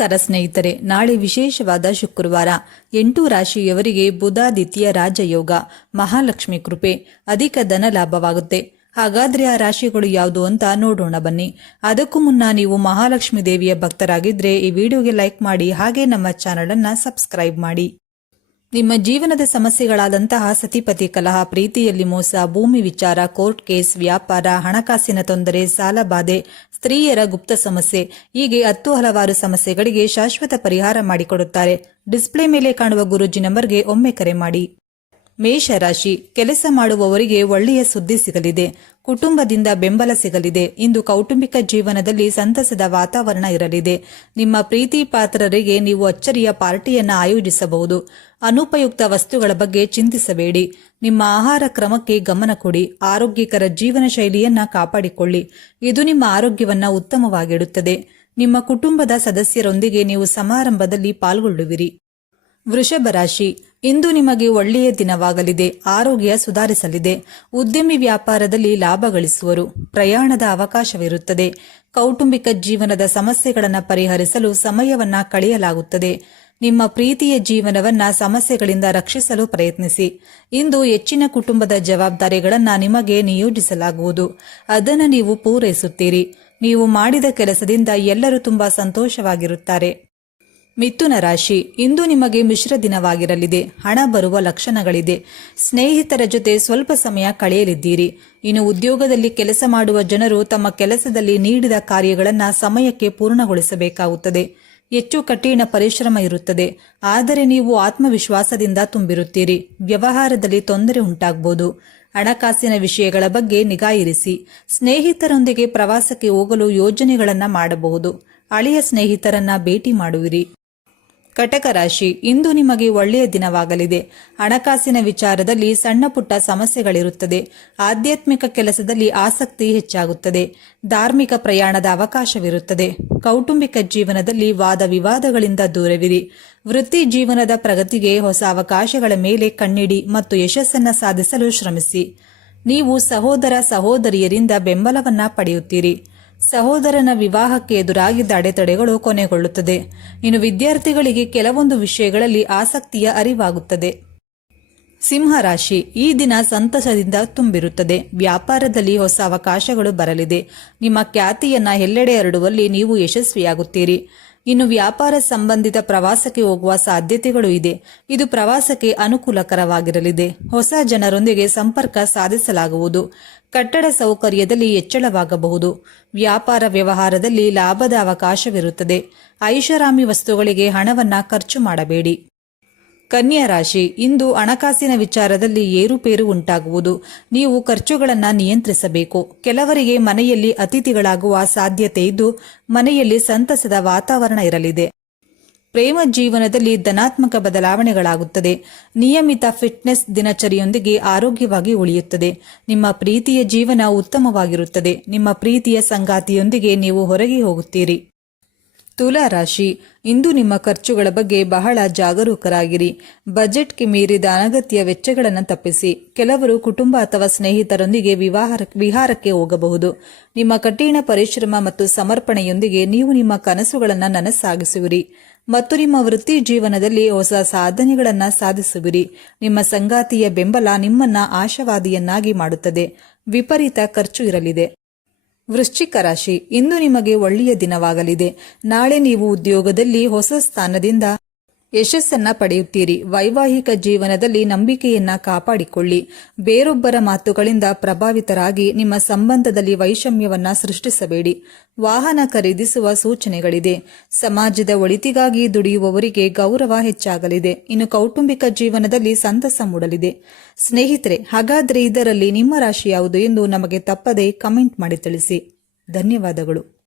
ನಮಸ್ಕಾರ ಸ್ನೇಹಿತರೆ, ನಾಳೆ ವಿಶೇಷವಾದ ಶುಕ್ರವಾರ 8 ರಾಶಿಯವರಿಗೆ ಬುಧಾದಿತ್ಯ ರಾಜಯೋಗ, ಮಹಾಲಕ್ಷ್ಮಿ ಕೃಪೆ, ಅಧಿಕ ಧನ ಲಾಭವಾಗುತ್ತೆ. ಹಾಗಾದ್ರೆ ಆ ರಾಶಿಗಳು ಯಾವುದು ಅಂತ ನೋಡೋಣ ಬನ್ನಿ. ಅದಕ್ಕೂ ಮುನ್ನ ನೀವು ಮಹಾಲಕ್ಷ್ಮಿ ದೇವಿಯ ಭಕ್ತರಾಗಿದ್ರೆ ಈ ವಿಡಿಯೋಗೆ ಲೈಕ್ ಮಾಡಿ, ಹಾಗೆ ನಮ್ಮ ಚಾನೆಲ್ ಅನ್ನ ಸಬ್ಸ್ಕ್ರೈಬ್ ಮಾಡಿ. ನಿಮ್ಮ ಜೀವನದ ಸಮಸ್ಯೆಗಳಾದಂತಹ ಸತಿಪತಿ ಕಲಹ, ಪ್ರೀತಿಯಲ್ಲಿ ಮೋಸ, ಭೂಮಿ ವಿಚಾರ, ಕೋರ್ಟ್ ಕೇಸ್, ವ್ಯಾಪಾರ, ಹಣಕಾಸಿನ ತೊಂದರೆ, ಸಾಲ ಬಾಧೆ, ಸ್ತ್ರೀಯರ ಗುಪ್ತ ಸಮಸ್ಯೆ, ಹೀಗೆ 10 ಹಲವಾರು ಸಮಸ್ಯೆಗಳಿಗೆ ಶಾಶ್ವತ ಪರಿಹಾರ ಮಾಡಿಕೊಡುತ್ತಾರೆ. ಡಿಸ್ಪ್ಲೇ ಮೇಲೆ ಕಾಣುವ ಗುರೂಜಿ ನಂಬರ್ಗೆ ಒಮ್ಮೆ ಕರೆ ಮಾಡಿ. ಮೇಷರಾಶಿ, ಕೆಲಸ ಮಾಡುವವರಿಗೆ ಒಳ್ಳೆಯ ಸುದ್ದಿ ಸಿಗಲಿದೆ. ಕುಟುಂಬದಿಂದ ಬೆಂಬಲ ಸಿಗಲಿದೆ. ಇಂದು ಕೌಟುಂಬಿಕ ಜೀವನದಲ್ಲಿ ಸಂತಸದ ವಾತಾವರಣ ಇರಲಿದೆ. ನಿಮ್ಮ ಪ್ರೀತಿ ಪಾತ್ರರಿಗೆ ನೀವು ಅಚ್ಚರಿಯ ಪಾರ್ಟಿಯನ್ನು ಆಯೋಜಿಸಬಹುದು. ಅನುಪಯುಕ್ತ ವಸ್ತುಗಳ ಬಗ್ಗೆ ಚಿಂತಿಸಬೇಡಿ. ನಿಮ್ಮ ಆಹಾರ ಕ್ರಮಕ್ಕೆ ಗಮನ ಕೊಡಿ. ಆರೋಗ್ಯಕರ ಜೀವನ ಶೈಲಿಯನ್ನ ಕಾಪಾಡಿಕೊಳ್ಳಿ. ಇದು ನಿಮ್ಮ ಆರೋಗ್ಯವನ್ನ ಉತ್ತಮವಾಗಿಡುತ್ತದೆ. ನಿಮ್ಮ ಕುಟುಂಬದ ಸದಸ್ಯರೊಂದಿಗೆ ನೀವು ಸಮಾರಂಭದಲ್ಲಿ ಪಾಲ್ಗೊಳ್ಳುವಿರಿ. ವೃಷಭ ರಾಶಿ, ಇಂದು ನಿಮಗೆ ಒಳ್ಳೆಯ ದಿನವಾಗಲಿದೆ. ಆರೋಗ್ಯ ಸುಧಾರಿಸಲಿದೆ. ಉದ್ಯಮಿ ವ್ಯಾಪಾರದಲ್ಲಿ ಲಾಭ ಗಳಿಸುವರು. ಪ್ರಯಾಣದ ಅವಕಾಶವಿರುತ್ತದೆ. ಕೌಟುಂಬಿಕ ಜೀವನದ ಸಮಸ್ಯೆಗಳನ್ನು ಪರಿಹರಿಸಲು ಸಮಯವನ್ನ ಕಳೆಯಲಾಗುತ್ತದೆ. ನಿಮ್ಮ ಪ್ರೀತಿಯ ಜೀವನವನ್ನ ಸಮಸ್ಯೆಗಳಿಂದ ರಕ್ಷಿಸಲು ಪ್ರಯತ್ನಿಸಿ. ಇಂದು ಹೆಚ್ಚಿನ ಕುಟುಂಬದ ಜವಾಬ್ದಾರಿಗಳನ್ನು ನಿಮಗೆ ನಿಯೋಜಿಸಲಾಗುವುದು. ಅದನ್ನು ನೀವು ಪೂರೈಸುತ್ತೀರಿ. ನೀವು ಮಾಡಿದ ಕೆಲಸದಿಂದ ಎಲ್ಲರೂ ತುಂಬಾ ಸಂತೋಷವಾಗಿರುತ್ತಾರೆ. ಮಿಥುನ ರಾಶಿ, ಇಂದು ನಿಮಗೆ ಮಿಶ್ರ ದಿನವಾಗಿರಲಿದೆ. ಹಣ ಬರುವ ಲಕ್ಷಣಗಳಿದೆ. ಸ್ನೇಹಿತರ ಜೊತೆ ಸ್ವಲ್ಪ ಸಮಯ ಕಳೆಯಲಿದ್ದೀರಿ. ಇನ್ನು ಉದ್ಯೋಗದಲ್ಲಿ ಕೆಲಸ ಮಾಡುವ ಜನರು ತಮ್ಮ ಕೆಲಸದಲ್ಲಿ ನೀಡಿದ ಕಾರ್ಯಗಳನ್ನು ಸಮಯಕ್ಕೆ ಪೂರ್ಣಗೊಳಿಸಬೇಕಾಗುತ್ತದೆ. ಹೆಚ್ಚು ಕಠಿಣ ಪರಿಶ್ರಮ ಇರುತ್ತದೆ. ಆದರೆ ನೀವು ಆತ್ಮವಿಶ್ವಾಸದಿಂದ ತುಂಬಿರುತ್ತೀರಿ. ವ್ಯವಹಾರದಲ್ಲಿ ತೊಂದರೆ ಉಂಟಾಗಬಹುದು. ಹಣಕಾಸಿನ ವಿಷಯಗಳ ಬಗ್ಗೆ ನಿಗಾ ಇರಿಸಿ. ಸ್ನೇಹಿತರೊಂದಿಗೆ ಪ್ರವಾಸಕ್ಕೆ ಹೋಗಲು ಯೋಜನೆಗಳನ್ನು ಮಾಡಬಹುದು. ಹಳೆಯ ಸ್ನೇಹಿತರನ್ನ ಭೇಟಿ ಮಾಡುವಿರಿ. ಕಟಕ ರಾಶಿ, ಇಂದು ನಿಮಗೆ ಒಳ್ಳೆಯ ದಿನವಾಗಲಿದೆ. ಹಣಕಾಸಿನ ವಿಚಾರದಲ್ಲಿ ಸಣ್ಣ ಪುಟ್ಟ ಸಮಸ್ಯೆಗಳಿರುತ್ತದೆ. ಆಧ್ಯಾತ್ಮಿಕ ಕೆಲಸದಲ್ಲಿ ಆಸಕ್ತಿ ಹೆಚ್ಚಾಗುತ್ತದೆ. ಧಾರ್ಮಿಕ ಪ್ರಯಾಣದ ಅವಕಾಶವಿರುತ್ತದೆ. ಕೌಟುಂಬಿಕ ಜೀವನದಲ್ಲಿ ವಾದ ವಿವಾದಗಳಿಂದ ದೂರವಿರಿ. ವೃತ್ತಿ ಜೀವನದ ಪ್ರಗತಿಗೆ ಹೊಸ ಅವಕಾಶಗಳ ಮೇಲೆ ಕಣ್ಣಿಡಿ ಮತ್ತು ಯಶಸ್ಸನ್ನು ಸಾಧಿಸಲು ಶ್ರಮಿಸಿ. ನೀವು ಸಹೋದರ ಸಹೋದರಿಯರಿಂದ ಬೆಂಬಲವನ್ನ ಪಡೆಯುತ್ತೀರಿ. ಸಹೋದರನ ವಿವಾಹಕ್ಕೆ ಎದುರಾಗಿದ್ದ ಅಡೆತಡೆಗಳು ಕೊನೆಗೊಳ್ಳುತ್ತದೆ. ಇನ್ನು ವಿದ್ಯಾರ್ಥಿಗಳಿಗೆ ಕೆಲವೊಂದು ವಿಷಯಗಳಲ್ಲಿ ಆಸಕ್ತಿಯ ಅರಿವಾಗುತ್ತದೆ. ಸಿಂಹರಾಶಿ, ಈ ದಿನ ಸಂತಸದಿಂದ ತುಂಬಿರುತ್ತದೆ. ವ್ಯಾಪಾರದಲ್ಲಿ ಹೊಸ ಅವಕಾಶಗಳು ಬರಲಿದೆ. ನಿಮ್ಮ ಖ್ಯಾತಿಯನ್ನ ಎಲ್ಲೆಡೆ ಹರಡುವಲ್ಲಿ ನೀವು ಯಶಸ್ವಿಯಾಗುತ್ತೀರಿ. ಇನ್ನು ವ್ಯಾಪಾರ ಸಂಬಂಧಿತ ಪ್ರವಾಸಕ್ಕೆ ಹೋಗುವ ಸಾಧ್ಯತೆಗಳು ಇದೆ. ಇದು ಪ್ರವಾಸಕ್ಕೆ ಅನುಕೂಲಕರವಾಗಿರಲಿದೆ. ಹೊಸ ಜನರೊಂದಿಗೆ ಸಂಪರ್ಕ ಸಾಧಿಸಲಾಗುವುದು. ಕಟ್ಟಡ ಸೌಕರ್ಯದಲ್ಲಿ ಹೆಚ್ಚಳವಾಗಬಹುದು. ವ್ಯಾಪಾರ ವ್ಯವಹಾರದಲ್ಲಿ ಲಾಭದ ಅವಕಾಶವಿರುತ್ತದೆ. ಐಷಾರಾಮಿ ವಸ್ತುಗಳಿಗೆ ಹಣವನ್ನ ಖರ್ಚು ಮಾಡಬೇಡಿ. ಕನ್ಯಾ ರಾಶಿ, ಇಂದು ಹಣಕಾಸಿನ ವಿಚಾರದಲ್ಲಿ ಏರುಪೇರು ಉಂಟಾಗುವುದು. ನೀವು ಖರ್ಚುಗಳನ್ನು ನಿಯಂತ್ರಿಸಬೇಕು. ಕೆಲವರಿಗೆ ಮನೆಯಲ್ಲಿ ಅತಿಥಿಗಳಾಗುವ ಸಾಧ್ಯತೆ ಇದ್ದು ಮನೆಯಲ್ಲಿ ಸಂತಸದ ವಾತಾವರಣ ಇರಲಿದೆ. ಪ್ರೇಮ ಜೀವನದಲ್ಲಿ ಧನಾತ್ಮಕ ಬದಲಾವಣೆಗಳಾಗುತ್ತದೆ. ನಿಯಮಿತ ಫಿಟ್ನೆಸ್ ದಿನಚರಿಯೊಂದಿಗೆ ಆರೋಗ್ಯವಾಗಿ ಉಳಿಯುತ್ತದೆ. ನಿಮ್ಮ ಪ್ರೀತಿಯ ಜೀವನ ಉತ್ತಮವಾಗಿರುತ್ತದೆ. ನಿಮ್ಮ ಪ್ರೀತಿಯ ಸಂಗಾತಿಯೊಂದಿಗೆ ನೀವು ಹೊರಗೆ ಹೋಗುತ್ತೀರಿ. ತುಲಾ ರಾಶಿ, ಇಂದು ನಿಮ್ಮ ಖರ್ಚುಗಳ ಬಗ್ಗೆ ಬಹಳ ಜಾಗರೂಕರಾಗಿರಿ. ಬಜೆಟ್ಗೆ ಮೀರಿದ ಅನಗತ್ಯ ವೆಚ್ಚಗಳನ್ನು ತಪ್ಪಿಸಿ. ಕೆಲವರು ಕುಟುಂಬ ಅಥವಾ ಸ್ನೇಹಿತರೊಂದಿಗೆ ವಿಹಾರಕ್ಕೆ ಹೋಗಬಹುದು. ನಿಮ್ಮ ಕಠಿಣ ಪರಿಶ್ರಮ ಮತ್ತು ಸಮರ್ಪಣೆಯೊಂದಿಗೆ ನೀವು ನಿಮ್ಮ ಕನಸುಗಳನ್ನು ನನಸಾಗಿಸುವಿರಿ ಮತ್ತು ನಿಮ್ಮ ವೃತ್ತಿ ಜೀವನದಲ್ಲಿ ಹೊಸ ಸಾಧನೆಗಳನ್ನು ಸಾಧಿಸುವಿರಿ. ನಿಮ್ಮ ಸಂಗಾತಿಯ ಬೆಂಬಲ ನಿಮ್ಮನ್ನ ಆಶಾವಾದಿಯನ್ನಾಗಿ ಮಾಡುತ್ತದೆ. ವಿಪರೀತ ಖರ್ಚು ಇರಲಿದೆ. ವೃಶ್ಚಿಕ ರಾಶಿ, ಇಂದು ನಿಮಗೆ ಒಳ್ಳೆಯ ದಿನವಾಗಲಿದೆ. ನಾಳೆ ನೀವು ಉದ್ಯೋಗದಲ್ಲಿ ಹೊಸ ಸ್ಥಾನದಿಂದ ಯಶಸ್ಸನ್ನ ಪಡೆಯುತ್ತೀರಿ. ವೈವಾಹಿಕ ಜೀವನದಲ್ಲಿ ನಂಬಿಕೆಯನ್ನ ಕಾಪಾಡಿಕೊಳ್ಳಿ. ಬೇರೊಬ್ಬರ ಮಾತುಗಳಿಂದ ಪ್ರಭಾವಿತರಾಗಿ ನಿಮ್ಮ ಸಂಬಂಧದಲ್ಲಿ ವೈಷಮ್ಯವನ್ನ ಸೃಷ್ಟಿಸಬೇಡಿ. ವಾಹನ ಖರೀದಿಸುವ ಸೂಚನೆಗಳಿದೆ. ಸಮಾಜದ ಒಳಿತಿಗಾಗಿ ದುಡಿಯುವವರಿಗೆ ಗೌರವ ಹೆಚ್ಚಾಗಲಿದೆ. ಇನ್ನು ಕೌಟುಂಬಿಕ ಜೀವನದಲ್ಲಿ ಸಂತಸ ಮೂಡಲಿದೆ. ಸ್ನೇಹಿತರೆ, ಹಾಗಾದ್ರೆ ಇದರಲ್ಲಿ ನಿಮ್ಮ ರಾಶಿ ಯಾವುದು ಎಂದು ನಮಗೆ ತಪ್ಪದೆ ಕಮೆಂಟ್ ಮಾಡಿ ತಿಳಿಸಿ. ಧನ್ಯವಾದಗಳು.